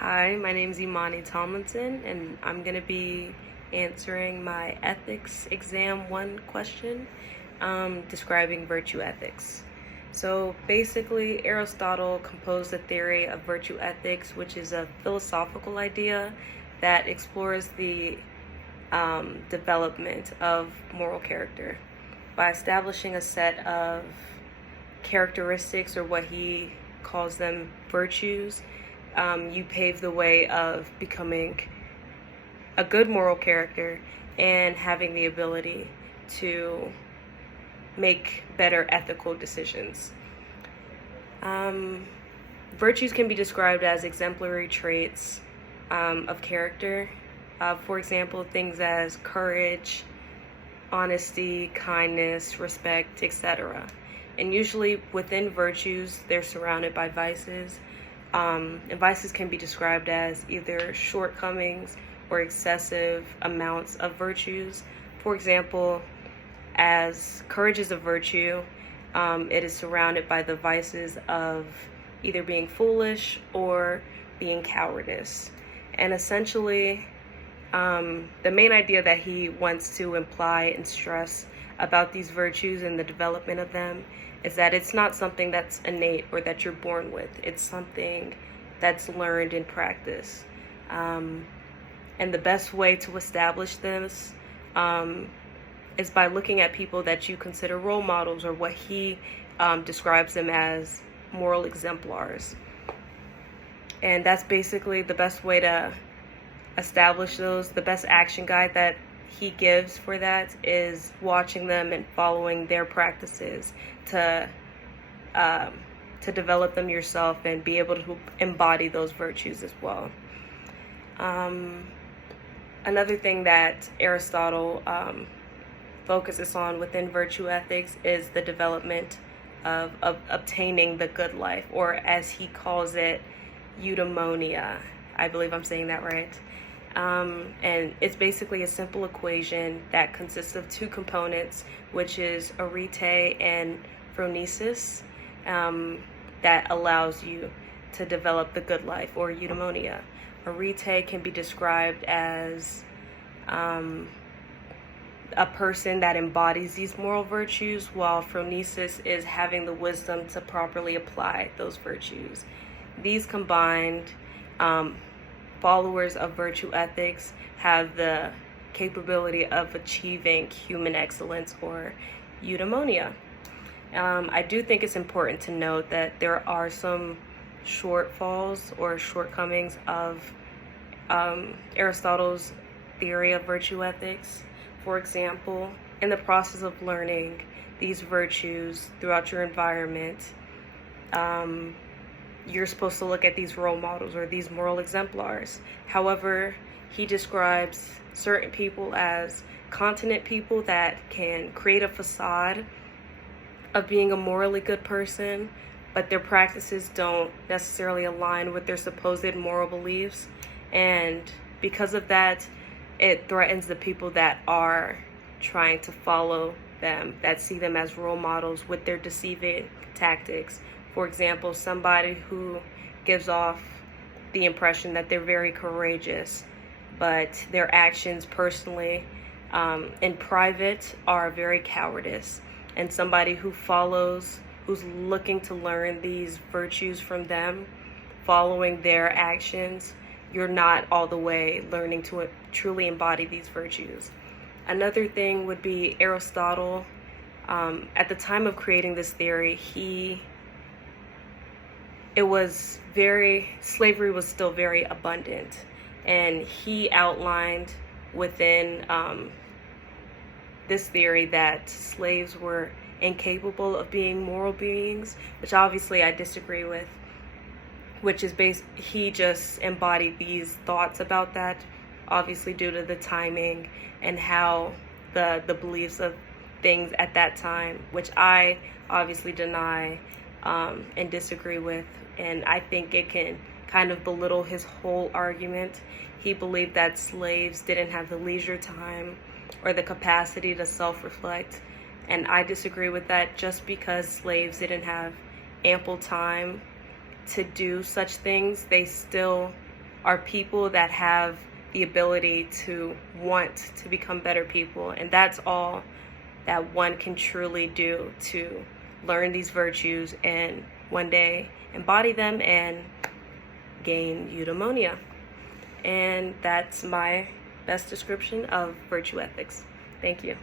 Hi, my name is Imani Tomlinson, and I'm going to be answering my ethics exam 1 question, describing virtue ethics. So basically, Aristotle composed a theory of virtue ethics, which is a philosophical idea that explores the development of moral character by establishing a set of characteristics, or what he calls them virtues. You pave the way of becoming a good moral character and having the ability to make better ethical decisions. Virtues can be described as exemplary traits of character. For example, things as courage, honesty, kindness, respect, etc. And usually within virtues, they're surrounded by vices. And vices can be described as either shortcomings or excessive amounts of virtues. For example, as courage is a virtue, it is surrounded by the vices of either being foolish or being cowardice. And essentially, the main idea that he wants to imply and stress about these virtues and the development of them is that it's not something that's innate or that you're born with. It's something that's learned in practice. And the best way to establish this is by looking at people that you consider role models, or what he describes them as moral exemplars. And that's basically the best way to establish those. The best action guide that he gives for that is watching them and following their practices to develop them yourself and be able to embody those virtues as well. Another thing that Aristotle focuses on within virtue ethics is the development of obtaining the good life, or as he calls it, eudaimonia. I believe I'm saying that right. And it's basically a simple equation that consists of 2 components, which is arete and phronesis, that allows you to develop the good life, or eudaimonia. Arete can be described as a person that embodies these moral virtues, while phronesis is having the wisdom to properly apply those virtues. These combined, followers of virtue ethics have the capability of achieving human excellence, or eudaimonia. I do think it's important to note that there are some shortfalls or shortcomings of Aristotle's theory of virtue ethics. For example, in the process of learning these virtues throughout your environment, you're supposed to look at these role models or these moral exemplars. However, he describes certain people as continent people that can create a facade of being a morally good person, but their practices don't necessarily align with their supposed moral beliefs. And because of that, it threatens the people that are trying to follow them, that see them as role models with their deceiving tactics. For example, somebody who gives off the impression that they're very courageous, but their actions personally, in private, are very cowardice. And somebody who follows, who's looking to learn these virtues from them, following their actions, you're not all the way learning to truly embody these virtues. Another thing would be Aristotle. At the time of creating this theory, slavery was still very abundant, and he outlined within this theory that slaves were incapable of being moral beings, which obviously I disagree with, which is he just embodied these thoughts about that, obviously due to the timing and how the beliefs of things at that time, which I obviously deny and disagree with. And I think it can kind of belittle his whole argument. He believed that slaves didn't have the leisure time or the capacity to self-reflect. And I disagree with that. Just because slaves didn't have ample time to do such things, they still are people that have the ability to want to become better people. And that's all that one can truly do to learn these virtues and one day embody them and gain eudaimonia. And that's my best description of virtue ethics. Thank you.